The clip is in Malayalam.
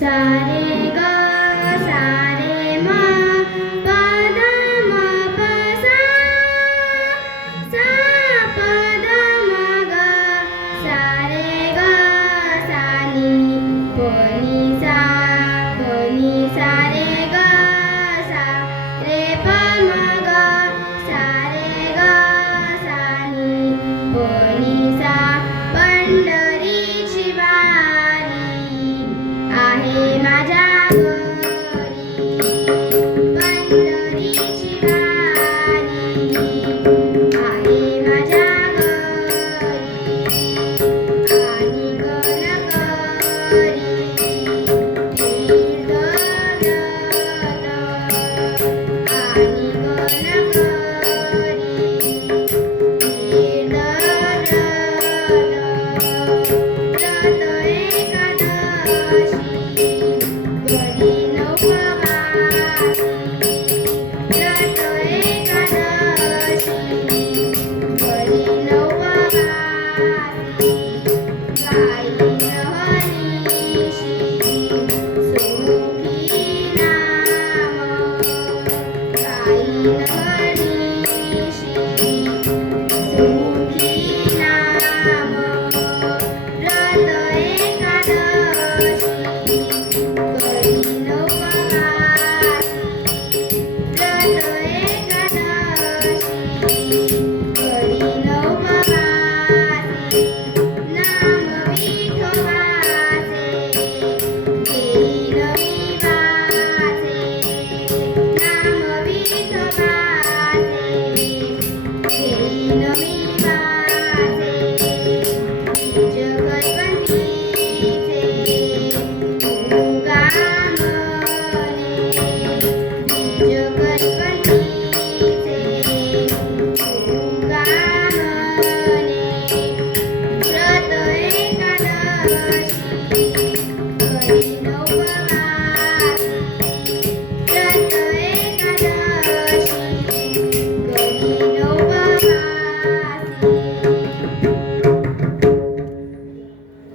സാരേ.